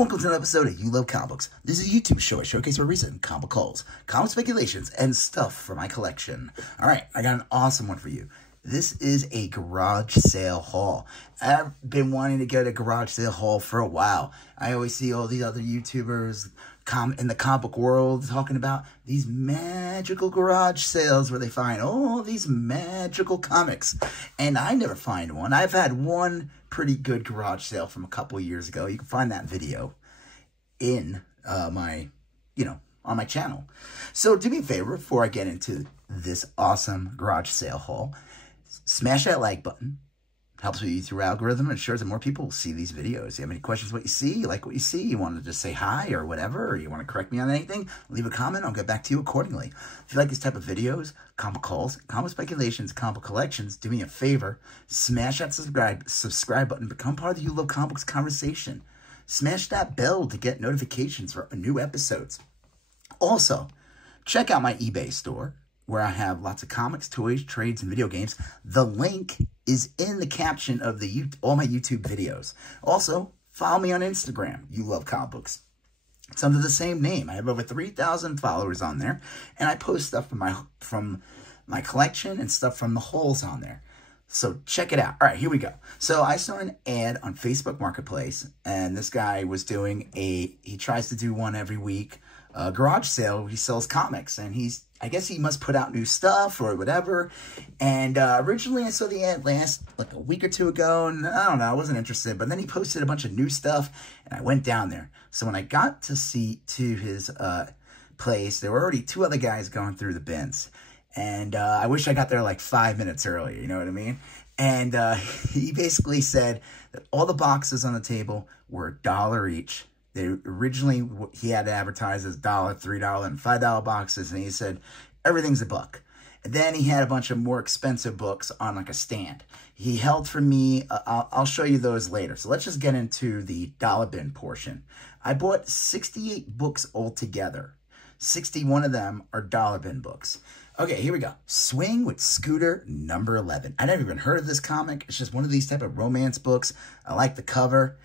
welcome to another episode of You Love Comic Books. This is a YouTube show I showcase my recent comic hauls, comic speculations, and stuff from my collection. Alright, I got an awesome one for you. This is a garage sale haul. I've been wanting to get a garage sale haul for a while. I always see all these other YouTubers in the comic book world talking about these magical garage sales where they find all these magical comics. And I never find one. I've had one pretty good garage sale from a couple years ago. You can find that video in on my channel. So do me a favor before I get into this awesome garage sale haul. Smash that like button. Helps with YouTube algorithm and ensures that more people will see these videos. You have any questions what you see? You like what you see? You want to just say hi or whatever? Or you want to correct me on anything? Leave a comment. I'll get back to you accordingly. If you like these type of videos, comic hauls, comic speculations, comic collections, do me a favor. Smash that subscribe button. Become part of the You Love Comic Books conversation. Smash that bell to get notifications for new episodes. Also, check out my eBay store, where I have lots of comics, toys, trades, and video games. The link is in the caption of all my YouTube videos. Also, follow me on Instagram, You Love Comic Books. It's under the same name. I have over 3,000 followers on there, and I post stuff from my collection and stuff from the hauls on there. So check it out. All right, here we go. So I saw an ad on Facebook Marketplace, and this guy was doing he tries to do one every week, a garage sale. He sells comics, and I guess he must put out new stuff or whatever. And originally I saw the ad like a week or two ago, and I don't know, I wasn't interested. But then he posted a bunch of new stuff, and I went down there. So when I got to his place, there were already two other guys going through the bins. And I wish I got there like 5 minutes earlier, you know what I mean? And he basically said that all the boxes on the table were $1 each. Originally, he had advertised as $1, $3, and $5 boxes, and he said everything's $1. And then he had a bunch of more expensive books on like a stand. He held for me. I'll show you those later. So let's just get into the dollar bin portion. I bought 68 books altogether. 61 of them are dollar bin books. Okay, here we go. Swing with Scooter number 11. I never even heard of this comic. It's just one of these type of romance books. I like the cover.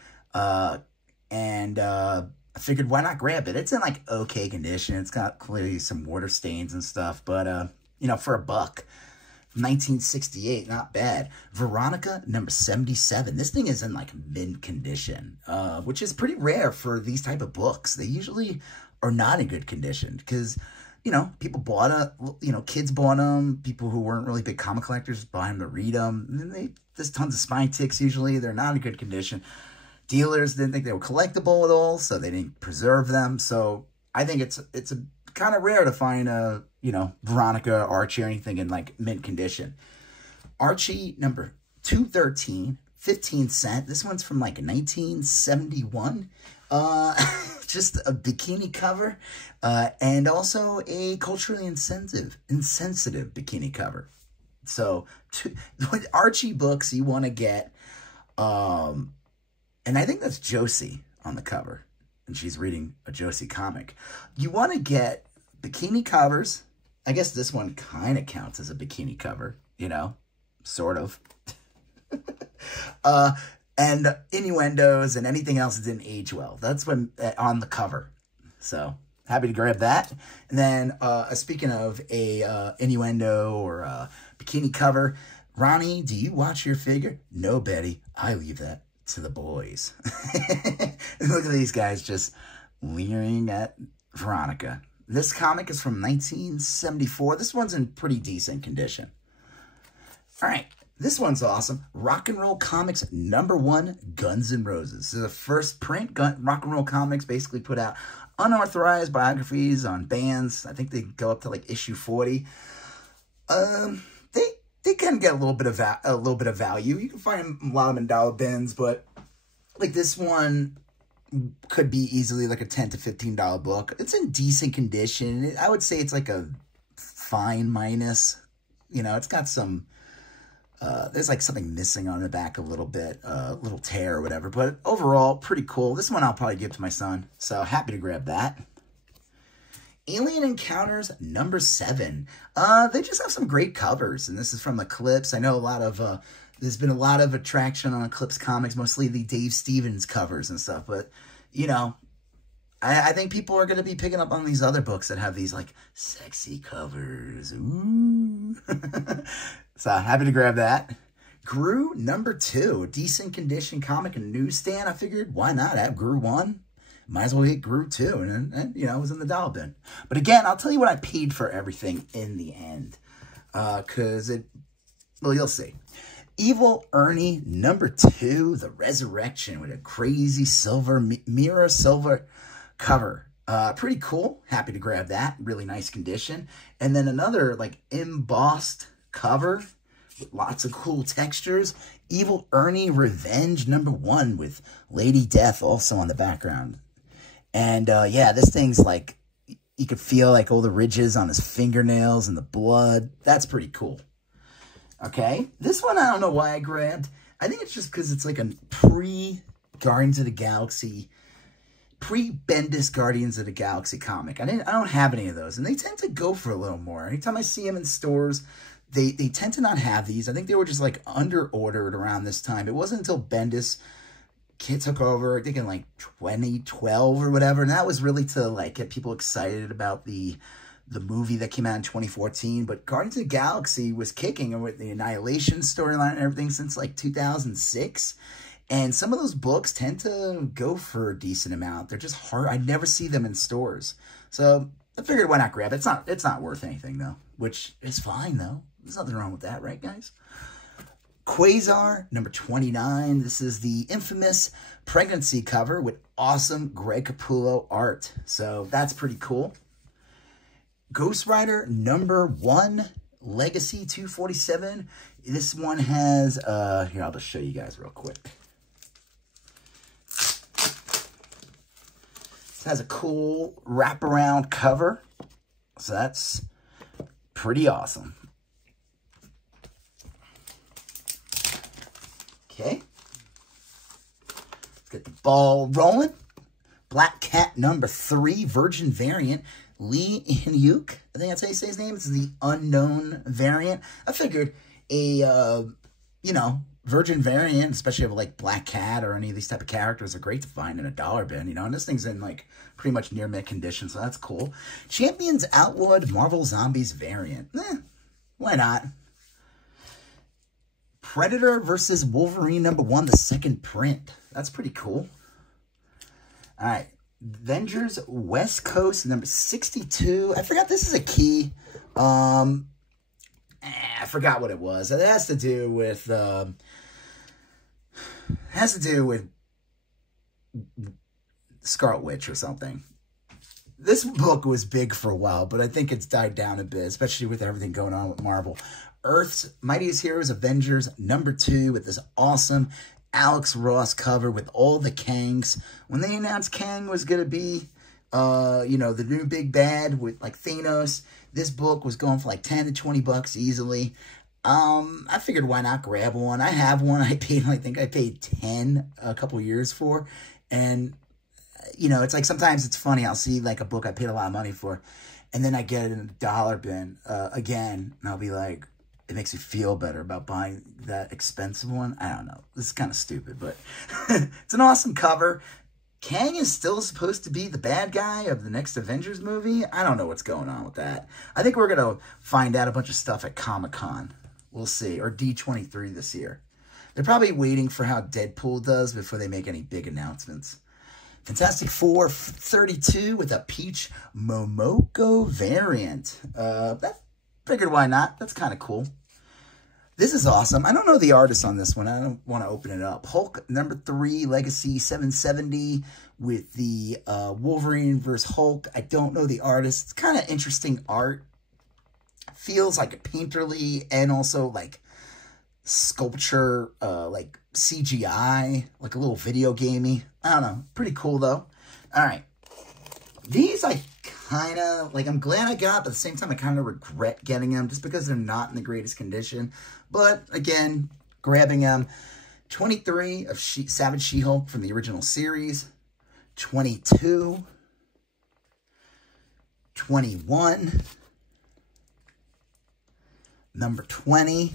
And I figured, why not grab it? It's in like okay condition. It's got clearly some water stains and stuff, but you know, for $1 from 1968, not bad. Veronica number 77. This thing is in like mint condition, which is pretty rare for these type of books. They usually are not in good condition because, you know, people bought kids bought them. People who weren't really big comic collectors bought them to read them. And there's tons of spine ticks usually. They're not in good condition. Dealers didn't think they were collectible at all, so they didn't preserve them. So I think it's a kind of rare to find a, Veronica, Archie, or anything in like mint condition. Archie number 213, 15 cents. This one's from like 1971. Just a bikini cover, and also a culturally insensitive bikini cover. So with Archie books, you want to get, and I think that's Josie on the cover, and she's reading a Josie comic. You want to get bikini covers. I guess this one kind of counts as a bikini cover, sort of. And innuendos and anything else that didn't age well. That's when on the cover. So happy to grab that. And then speaking of a innuendo or a bikini cover, Ronnie, do you watch your figure? No, Betty. I leave that to the boys. Look at these guys just leering at Veronica. This comic is from 1974. This one's in pretty decent condition. All right. This one's awesome. Rock and Roll Comics #1, Guns N' Roses. This is the first print. Rock and Roll Comics basically put out unauthorized biographies on bands. I think they go up to like issue 40. They can get a little bit of value. You can find a lot of them in dollar bins, but like this one could be easily like a $10 to $15 book. It's in decent condition. I would say it's like a fine minus. It's got some. There's like something missing on the back a little bit, a little tear or whatever, but overall, pretty cool. This one I'll probably give to my son, so happy to grab that. Alien Encounters #7. They just have some great covers, and this is from Eclipse. I know there's been a lot of attraction on Eclipse Comics, mostly the Dave Stevens covers and stuff, but you know, I think people are going to be picking up on these other books that have these, like, sexy covers. Ooh. So, happy to grab that. Gru #2, a decent condition comic and newsstand. I figured, why not have Gru 1? Might as well get Gru 2. And, you know, it was in the dollar bin. But again, I'll tell you what I paid for everything in the end. Because well, you'll see. Evil Ernie #2, The Resurrection, with a crazy silver, mirror silver cover. Pretty cool. Happy to grab that. Really nice condition. And then another, like, embossed cover with lots of cool textures. Evil Ernie Revenge #1 with Lady Death also on the background. And, yeah, this thing's, like, you could feel, like, all the ridges on his fingernails and the blood. That's pretty cool. Okay. This one, I don't know why I grabbed. I think it's just because it's, like, a pre-Guardians of the Galaxy, pre-Bendis Guardians of the Galaxy comic. I don't have any of those, and they tend to go for a little more. Anytime I see them in stores, they tend to not have these. I think they were just, like, under-ordered around this time. It wasn't until Bendis took over, I think in, like, 2012 or whatever, and that was really to, like, get people excited about the movie that came out in 2014. But Guardians of the Galaxy was kicking with the Annihilation storyline and everything since, like, 2006. And some of those books tend to go for a decent amount. They're just hard. I never see them in stores. So I figured, why not grab it? It's not worth anything, though, which is fine, though. There's nothing wrong with that, right, guys? Quasar #29. This is the infamous pregnancy cover with awesome Greg Capullo art. So that's pretty cool. Ghost Rider #1, Legacy 247. This one has, here, I'll just show you guys real quick. This has a cool wraparound cover. So that's pretty awesome. Okay. Let's get the ball rolling. Black Cat #3, Virgin variant. Lee In-Yuk, I think that's how you say his name. This is the unknown variant. I figured a, you know, Virgin variant, especially of, like, Black Cat or any of these type of characters, are great to find in a dollar bin, you know. And this thing's in, like, pretty much near mint condition, so that's cool. Champions Outlawed Marvel Zombies variant. Why not? Predator versus Wolverine #1, the second print. That's pretty cool. All right. Avengers West Coast #62. I forgot this is a key. I forgot what it was. It has to do with Scarlet Witch or something. This book was big for a while, but I think it's died down a bit, especially with everything going on with Marvel. Earth's Mightiest Heroes Avengers #2 with this awesome Alex Ross cover with all the Kangs. When they announced Kang was going to be, you know, the new big bad with, like, Thanos, this book was going for, like, 10 to 20 bucks easily. I figured, why not grab one? I have one. I think I paid 10 a couple years for. And, you know, it's like, sometimes it's funny. I'll see, like, a book I paid a lot of money for, and then I get it in a dollar bin again, and I'll be like, it makes me feel better about buying that expensive one. I don't know. This is kind of stupid, but it's an awesome cover. Kang is still supposed to be the bad guy of the next Avengers movie. I don't know what's going on with that. I think we're going to find out a bunch of stuff at Comic-Con. We'll see. Or D23 this year. They're probably waiting for how Deadpool does before they make any big announcements. Fantastic Four 32 with a Peach Momoko variant. That figured, why not? That's kind of cool. This is awesome. I don't know the artist on this one. I don't want to open it up. Hulk #3, Legacy 770 with the Wolverine vs. Hulk. I don't know the artist. It's kind of interesting art. Feels like a painterly and also like sculpture, like CGI, like a little video gamey. I don't know. Pretty cool though. All right. These I kind of, like, I'm glad I got, but at the same time, I kind of regret getting them just because they're not in the greatest condition. But, again, grabbing them. 23 of Savage She-Hulk from the original series. 22. 21. #20.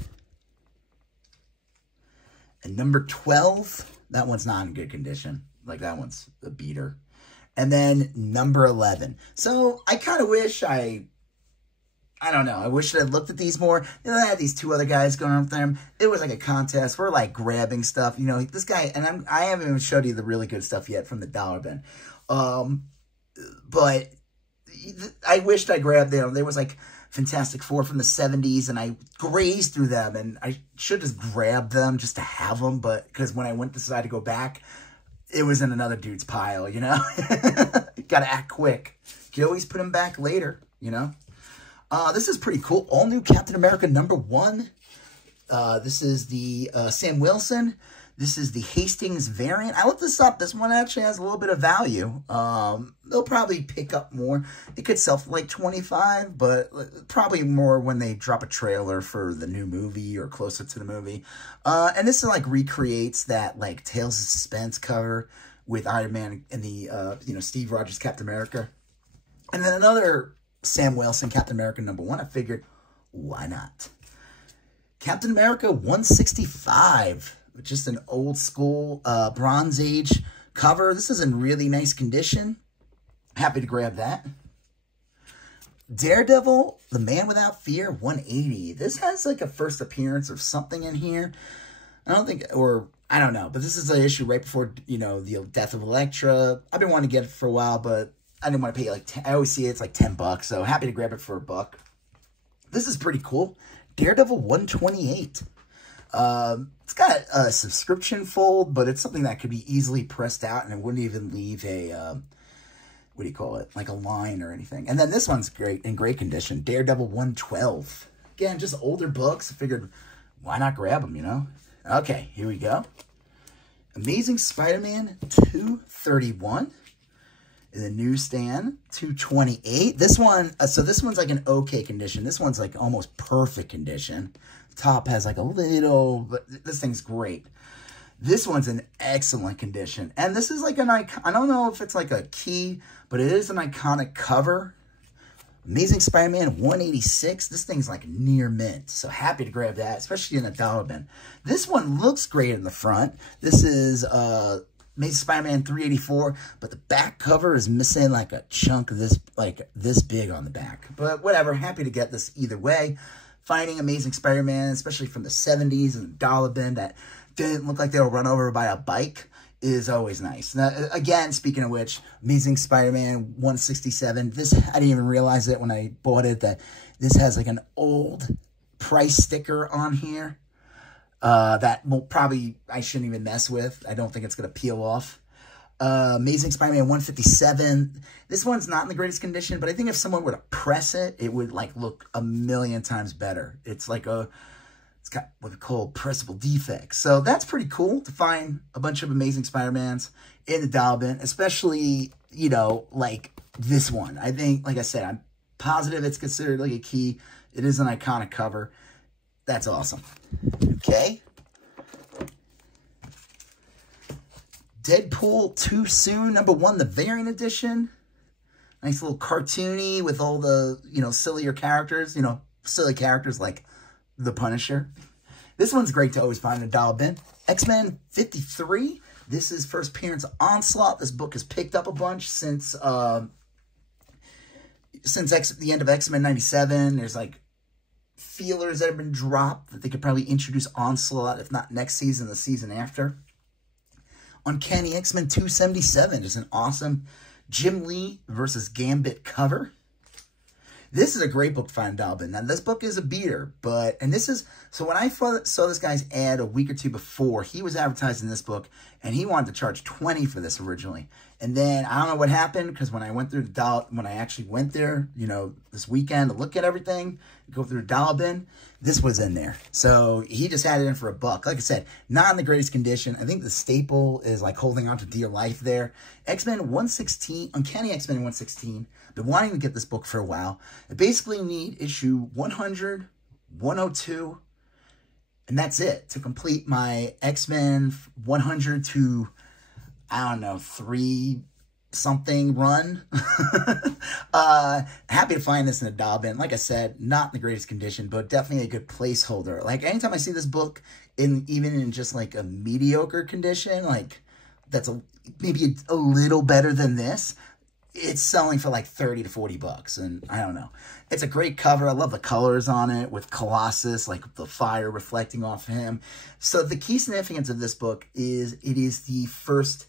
And #12. That one's not in good condition. Like, that one's a beater. And then number 11. So I kind of wish I don't know. I wish I'd looked at these more. You know, I had these two other guys going up there. It was like a contest. We're like grabbing stuff. You know, this guy, and I haven't even showed you the really good stuff yet from the dollar bin. But I wished I grabbed them. There was like Fantastic Four from the 70s, and I grazed through them, and I should just grab them just to have them. But because when I went to decide to go back, it was in another dude's pile, you know? Got to act quick. You can always put them back later, you know? This is pretty cool. All new Captain America #1. This is the Sam Wilson. This is the Hastings variant. I looked this up. This one actually has a little bit of value. They'll probably pick up more. It could sell for like $25, but probably more when they drop a trailer for the new movie or closer to the movie. And this is like recreates that like Tales of Suspense cover with Iron Man and the Steve Rogers Captain America. And then another Sam Wilson Captain America #1. I figured, why not? Captain America 165. Just an old school Bronze Age cover. This is in really nice condition. Happy to grab that. Daredevil, The Man Without Fear 180. This has like a first appearance of something in here. I don't know, but this is an issue right before, you know, the death of Elektra. I've been wanting to get it for a while, but I didn't want to pay like I always see it's like $10, so happy to grab it for $1. This is pretty cool. Daredevil 128. It's got a subscription fold, but it's something that could be easily pressed out, and it wouldn't even leave a, what do you call it, like a line or anything. And then this one's great, in great condition. Daredevil 112. Again, just older books. I figured, why not grab them, you know? Okay, here we go. Amazing Spider-Man 231. In the newsstand, 228. This one, so this one's like an okay condition. This one's like almost perfect condition. Top has like a little, but this thing's great. This one's in excellent condition. And this is like an icon. I don't know if it's like a key, but it is an iconic cover. Amazing Spider-Man 186. This thing's like near mint. So happy to grab that, especially in a dollar bin. This one looks great in the front. This is Amazing Spider-Man 384, but the back cover is missing like a chunk of this, like this big on the back. But whatever, happy to get this either way. Finding Amazing Spider-Man, especially from the 70s and the dollar bin that didn't look like they were run over by a bike, is always nice. Now, again, speaking of which, Amazing Spider-Man 167, this, I didn't even realize it when I bought it, that this has like an old price sticker on here. That will probably, I shouldn't even mess with. I don't think it's going to peel off. Amazing Spider-Man 157. This one's not in the greatest condition, but I think if someone were to press it, it would like look a million times better. It's like it's got what we call pressable defects. So that's pretty cool to find a bunch of Amazing Spider-Mans in the dollar bin, especially, you know, like this one. I think, like I said, I'm positive it's considered like a key. It is an iconic cover. That's awesome. Okay. Deadpool Too Soon #1, the variant edition. Nice little cartoony with all the, you know, sillier characters. You know, silly characters like the Punisher. This one's great to always find in a dollar bin. X-Men 53. This is first appearance of Onslaught. This book has picked up a bunch since the end of X-Men 97. There's like feelers that have been dropped that they could probably introduce Onslaught, if not next season, the season after. Uncanny X-Men 277 is an awesome Jim Lee versus Gambit cover. This is a great book to find in dollar bin. Now, this book is a beater, and this is, so when I saw this guy's ad a week or two before, he was advertising this book, and he wanted to charge $20 for this originally. And then, I don't know what happened, because when I went through when I actually went there, you know, this weekend to look at everything, go through the dollar bin, this was in there. So, he just had it in for $1. Like I said, not in the greatest condition. I think the staple is, like, holding on to dear life there. X-Men 116, Uncanny X-Men 116. Been wanting to get this book for a while. I basically need issue 100, 102, and that's it to complete my X-Men 100 to, I don't know, 3-something run. Happy to find this in a dollar bin. Like I said, not in the greatest condition, but definitely a good placeholder. Like, anytime I see this book, even in just like a mediocre condition, like that's maybe a little better than this, it's selling for like 30 to 40 bucks. And I don't know. It's a great cover. I love the colors on it with Colossus, like the fire reflecting off him. So the key significance of this book is it is the first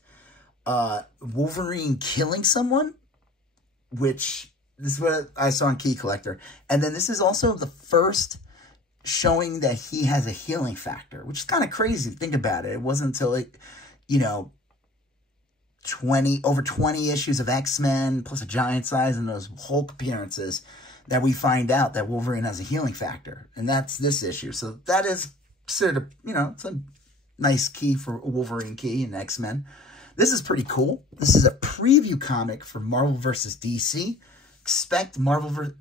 Wolverine killing someone, which this is what I saw in Key Collector. And then this is also the first showing that he has a healing factor, which is kind of crazy to think about it. It wasn't until, you know, over 20 issues of X-Men plus a giant size and those Hulk appearances that we find out that Wolverine has a healing factor. And that's this issue. So that is sort of, you know, it's a nice key for Wolverine key in X-Men. This is pretty cool. This is a preview comic for Marvel vs. DC. Expect Marvel,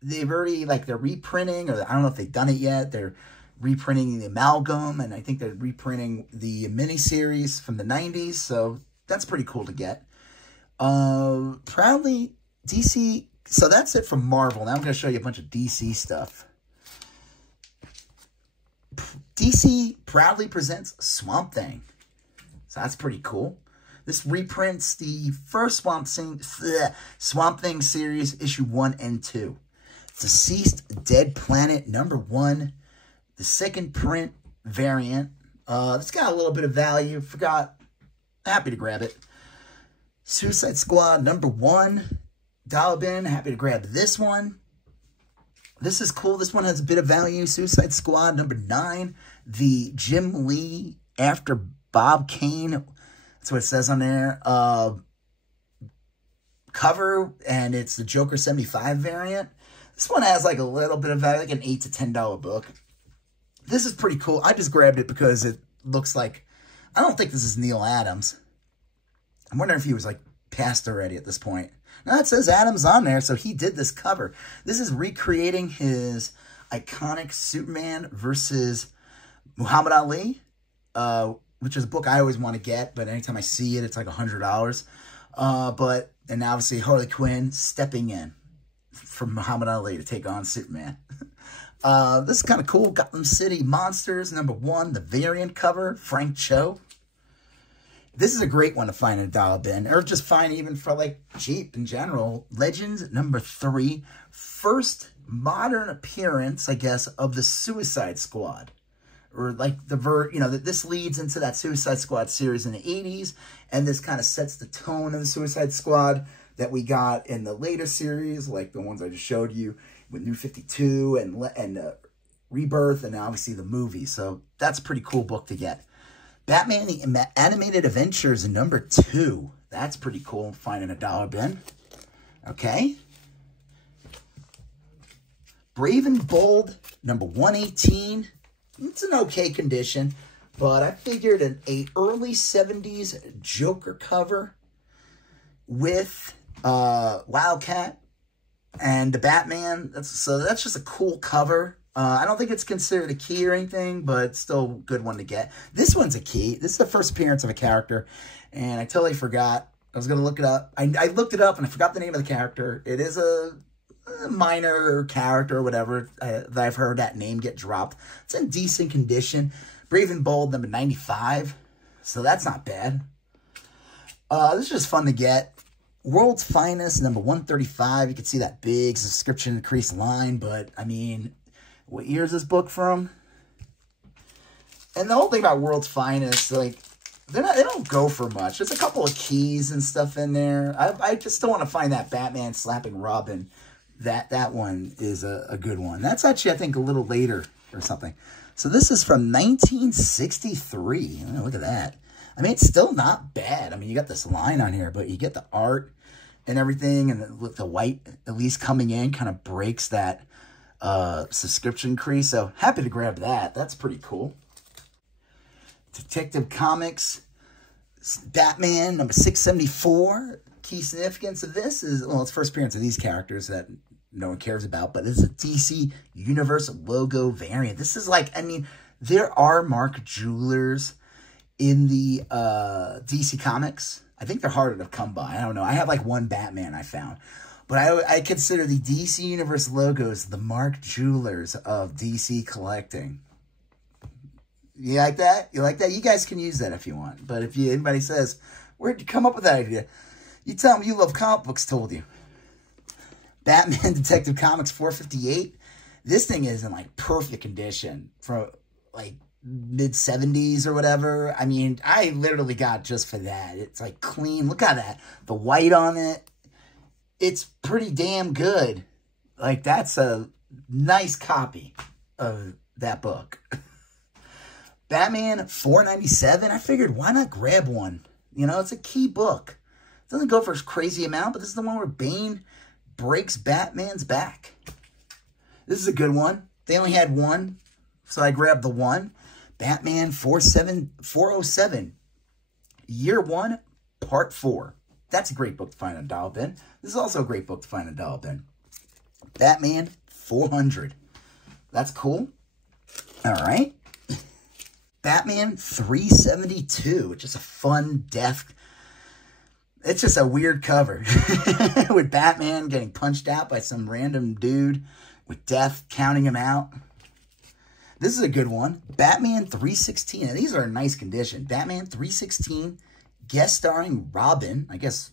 they've already, like, they're reprinting, or I don't know if they've done it yet. They're reprinting the Amalgam, and I think they're reprinting the miniseries from the 90s. So that's pretty cool to get. Proudly, DC. So that's it from Marvel. Now I'm going to show you a bunch of DC stuff. DC proudly presents Swamp Thing. So that's pretty cool. This reprints the first Swamp Thing series, issue 1 and 2. Deceased Dead Planet #1. The second print variant. It's got a little bit of value. Forgot. Happy to grab it. Suicide Squad #1. Dollar bin. Happy to grab this one. This is cool. This one has a bit of value. Suicide Squad #9. The Jim Lee after Bob Kane. That's what it says on there. Cover, and it's the Joker 75 variant. This one has like a little bit of value, like an $8 to $10 book. This is pretty cool. I just grabbed it because it looks like, I don't think this is Neil Adams. I'm wondering if he was like passed already at this point. Now it says Adams on there, so he did this cover. This is recreating his iconic Superman versus Muhammad Ali, which is a book I always want to get, but anytime I see it, it's like $100. And obviously Harley Quinn stepping in for Muhammad Ali to take on Superman. This is kind of cool. Gotham City Monsters #1, the variant cover, Frank Cho. This is a great one to find in a dollar bin, or just find even for like cheap in general. Legends #3, first modern appearance, I guess, of the Suicide Squad. Or like this leads into that Suicide Squad series in the 80s, and this kind of sets the tone of the Suicide Squad that we got in the later series, like the ones I just showed you with New 52 and Rebirth, and obviously the movie. So that's a pretty cool book to get. Batman the Animated Adventures #2. That's pretty cool, finding a dollar bin. Okay. Brave and Bold #118. It's an okay condition, but I figured an early 70s Joker cover with Wildcat and the Batman. So that's just a cool cover. I don't think it's considered a key or anything, but it's still a good one to get. This one's a key. This is the first appearance of a character, and I totally forgot. I was going to look it up. I looked it up, and I forgot the name of the character. It is a minor character or whatever that I've heard that name get dropped. It's in decent condition. Brave and Bold #95. So that's not bad. This is just fun to get. World's Finest #135. You can see that big subscription increase line, but I mean, what year is this book from? And the whole thing about World's Finest, like, they don't go for much. There's a couple of keys and stuff in there. I just don't want to find that Batman slapping Robin. That one is a good one. That's actually, I think, a little later or something. So this is from 1963. Oh, look at that. I mean, it's still not bad. I mean, you got this line on here, but you get the art and everything, and with the white at least coming in kind of breaks that subscription increase. So happy to grab that. That's pretty cool. Detective Comics, Batman #674. Key significance of this is, well, it's first appearance of these characters that no one cares about, but this is a DC Universe logo variant. This is like, I mean, there are Mark Jewelers in the DC Comics. I think they're harder to come by. I don't know. I have like one Batman I found. But I consider the DC Universe logos the Mark Jewelers of DC collecting. You like that? You like that? You guys can use that if you want. But if anybody says, where'd you come up with that idea? You tell them you love comic books, told you. Batman Detective Comics 458. This thing is in like perfect condition from like mid-70s or whatever. I mean, I literally got just for that. It's like clean. Look at that. The white on it. It's pretty damn good. Like, that's a nice copy of that book. Batman 497. I figured, why not grab one? You know, it's a key book. It doesn't go for a crazy amount, but this is the one where Bane breaks Batman's back. This is a good one. They only had one, so I grabbed the one. Batman 407, Year 1, Part 4. That's a great book to find a dollar bin. This is also a great book to find a dollar bin. Batman 400. That's cool. All right. Batman 372, which is a fun, death. It's just a weird cover with Batman getting punched out by some random dude with death counting him out. This is a good one. Batman 316. And these are in nice condition. Batman 316, guest starring Robin. I guess,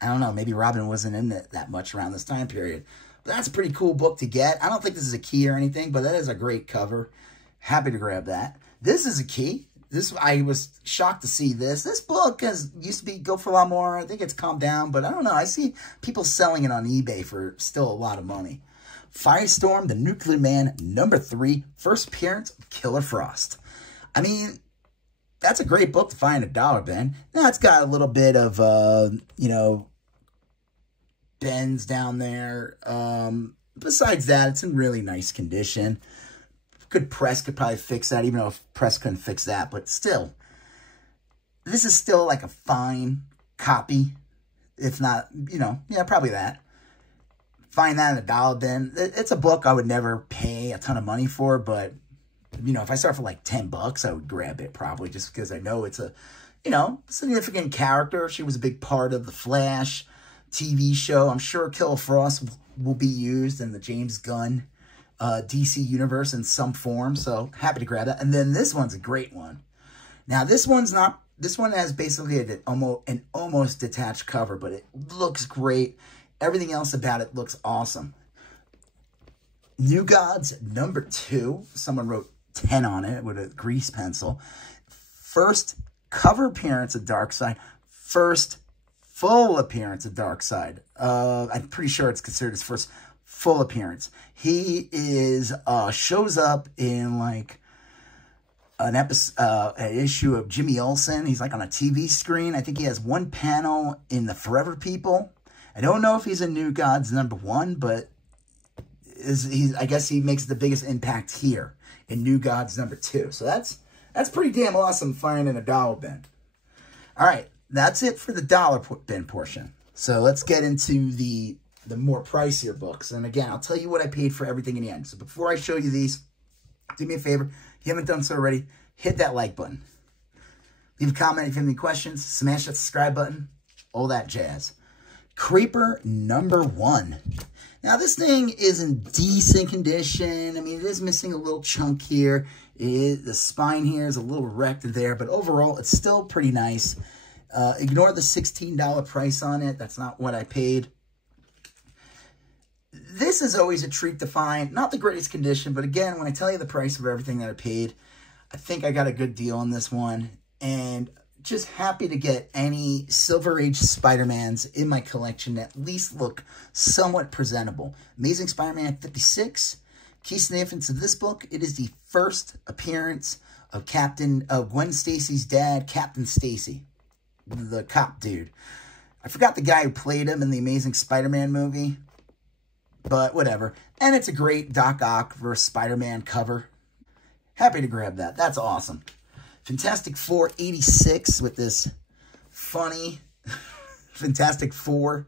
I don't know, maybe Robin wasn't in it that much around this time period. But that's a pretty cool book to get. I don't think this is a key or anything, but that is a great cover. Happy to grab that. This is a key. I was shocked to see this. This book used to go for a lot more. I think it's calmed down, but I don't know. I see people selling it on eBay for still a lot of money. Firestorm, the Nuclear Man, #3, first appearance of Killer Frost. I mean, that's a great book to find a dollar bin. Now, it's got a little bit of, you know, bends down there. Besides that, it's in really nice condition. Good press could probably fix that, even though press couldn't fix that. But still, this is still like a fine copy. If not, you know, yeah, probably that. Find that in a dollar bin. It's a book I would never pay a ton of money for, but, you know, if I start for like $10, I would grab it probably just because I know it's a, you know, significant character. She was a big part of the Flash TV show. I'm sure Killer Frost will be used in the James Gunn DC universe in some form, so happy to grab that. And then this one's a great one. Now, this one has basically an almost detached cover, but it looks great. Everything else about it looks awesome. New Gods #2. Someone wrote 10 on it with a grease pencil. First cover appearance of Darkseid. First full appearance of Darkseid. I'm pretty sure it's considered his first full appearance. He shows up in like an issue of Jimmy Olsen. He's like on a TV screen. I think he has one panel in the Forever People. I don't know if he's in New Gods #1, but I guess he makes the biggest impact here in New Gods #2. So that's pretty damn awesome finding a dollar bin. All right, that's it for the dollar bin portion. So let's get into the more pricier books. And again, I'll tell you what I paid for everything in the end. So before I show you these, do me a favor. If you haven't done so already, hit that like button. Leave a comment if you have any questions. Smash that subscribe button. All that jazz. Creeper #1. Now, this thing is in decent condition. I mean, it is missing a little chunk here. The spine here is a little wrecked there, but overall, it's still pretty nice. Ignore the $16 price on it. That's not what I paid. This is always a treat to find. Not the greatest condition, but again, when I tell you the price of everything that I paid, I think I got a good deal on this one. And just happy to get any Silver Age Spider-Mans in my collection that at least look somewhat presentable. Amazing Spider-Man 56. Key significance of this book, it is the first appearance of Gwen Stacy's dad, Captain Stacy, the cop dude. I forgot the guy who played him in the Amazing Spider-Man movie, but whatever. And it's a great Doc Ock versus Spider-Man cover. Happy to grab that. That's awesome. Fantastic Four 86 with this funny Fantastic Four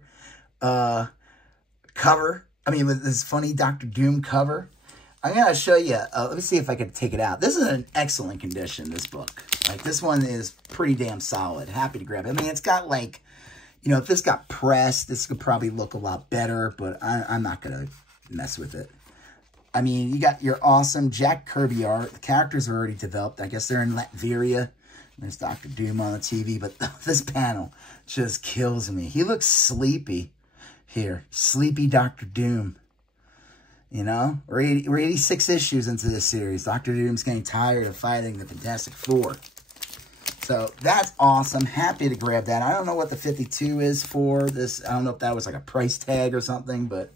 cover. I mean, with this funny Dr. Doom cover. I'm going to show you. Let me see if I can take it out. This is in excellent condition, this book. Like, this one is pretty damn solid. Happy to grab it. I mean, it's got, like, you know, if this got pressed, this could probably look a lot better, but I'm not going to mess with it. I mean, you got your awesome Jack Kirby art. The characters are already developed. I guess they're in Latveria. There's Dr. Doom on the TV, but this panel just kills me. He looks sleepy here. Sleepy Dr. Doom. You know, we're 86 issues into this series. Dr. Doom's getting tired of fighting the Fantastic Four. So that's awesome. Happy to grab that. I don't know what the 52 is for this. I don't know if that was like a price tag or something, but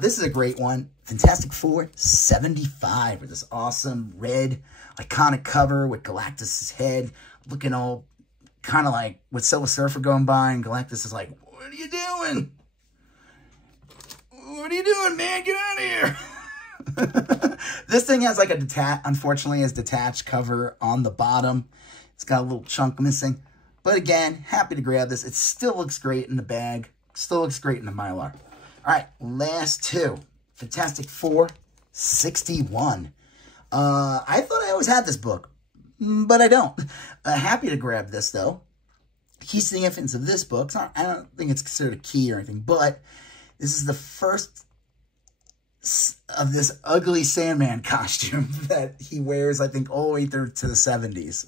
this is a great one. Fantastic Four 75 with this awesome red iconic cover with Galactus' head looking all kind of like with Silver Surfer going by, and Galactus is like, "What are you doing? What are you doing, man? Get out of here." This thing has like unfortunately, has detached cover on the bottom. It's got a little chunk missing. But again, happy to grab this. It still looks great in the bag. Still looks great in the Mylar. All right, last two. Fantastic Four 61. I thought I always had this book, but I don't. Happy to grab this, though. Key significance of this book. I don't think it's considered a key or anything, but this is the first of this ugly Sandman costume that he wears, I think, all the way through to the 70s.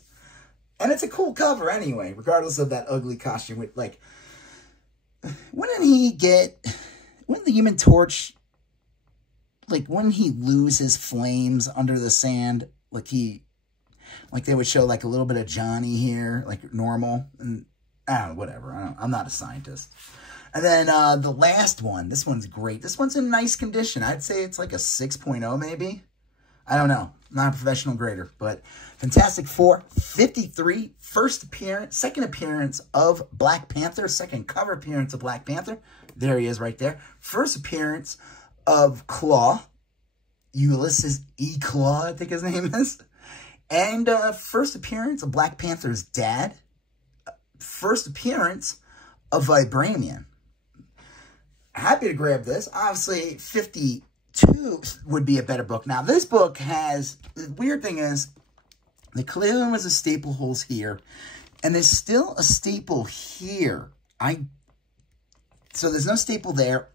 And it's a cool cover anyway, regardless of that ugly costume. Like, wouldn't the Human Torch, like, wouldn't he lose his flames under the sand? Like they would show, like, a little bit of Johnny here, like, normal. And, I don't know, whatever. I'm not a scientist. And then the last one, this one's great. This one's in nice condition. I'd say it's like a 6.0 maybe. I don't know. Not a professional grader, but Fantastic Four 53, second appearance of Black Panther, second cover appearance of Black Panther. There he is right there. First appearance of Claw, Ulysses E. Claw, I think his name is. And first appearance of Black Panther's dad. First appearance of Vibranium. Happy to grab this. Obviously, 52 would be a better book. Now, this book has, the weird thing is, the clearly was a staple holes here, and there's still a staple here. So there's no staple there.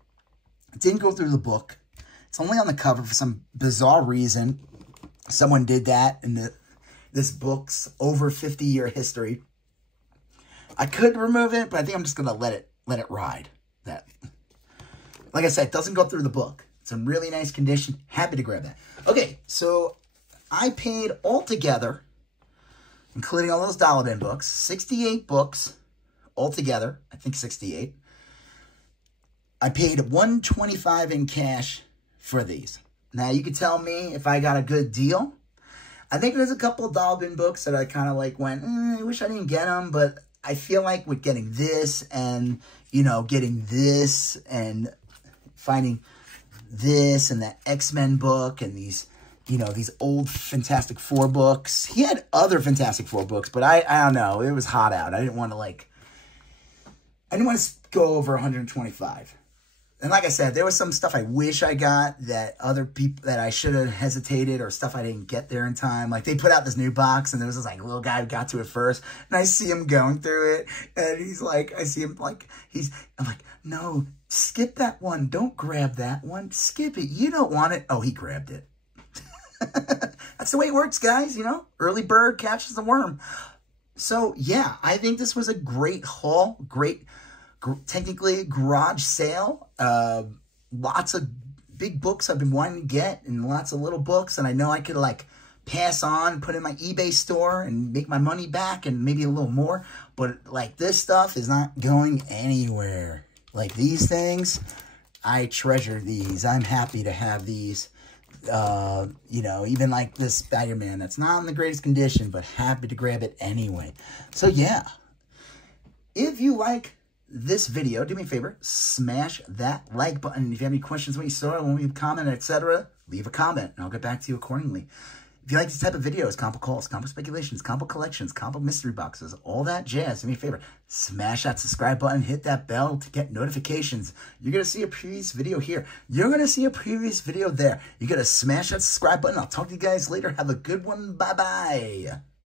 It didn't go through the book. It's only on the cover for some bizarre reason. Someone did that in this book's over 50-year history. I could remove it, but I think I'm just gonna let it ride. That, like I said, it doesn't go through the book. It's in really nice condition. Happy to grab that. Okay, so I paid altogether, including all those dollar bin books, 68 books altogether. I think 68. I paid $125 in cash for these. Now, you can tell me if I got a good deal. I think there's a couple of dollar bin books that I kind of like went, I wish I didn't get them, but I feel like with getting this and, you know, getting this and finding this and that X-Men book and these, you know, these old Fantastic Four books. He had other Fantastic Four books, but I don't know. It was hot out. I didn't want to go over 125. And like I said, there was some stuff I wish I got that other people, that I should have hesitated, or stuff I didn't get there in time. Like, they put out this new box, and there was this, like, little guy who got to it first, and I see him going through it, and he's like, I'm like, no, skip that one. Don't grab that one. Skip it. You don't want it. Oh, he grabbed it. That's the way it works, guys, you know? Early bird catches the worm. So, yeah, I think this was a great haul, technically garage sale. Lots of big books I've been wanting to get, and lots of little books, and I know I could like pass on, put in my eBay store and make my money back and maybe a little more, but like this stuff is not going anywhere. Like these things, I treasure these. I'm happy to have these. You know, even like this Spider-Man that's not in the greatest condition, but happy to grab it anyway. So yeah, if you like this video, do me a favor, smash that like button. If you have any questions when you saw it, when you comment, etc., leave a comment, and I'll get back to you accordingly. If you like this type of videos, comic calls, comic speculations, comic collections, comic mystery boxes, all that jazz, do me a favor, smash that subscribe button, hit that bell to get notifications. You're going to see a previous video here. You're going to see a previous video there. You're going to smash that subscribe button. I'll talk to you guys later. Have a good one. Bye-bye.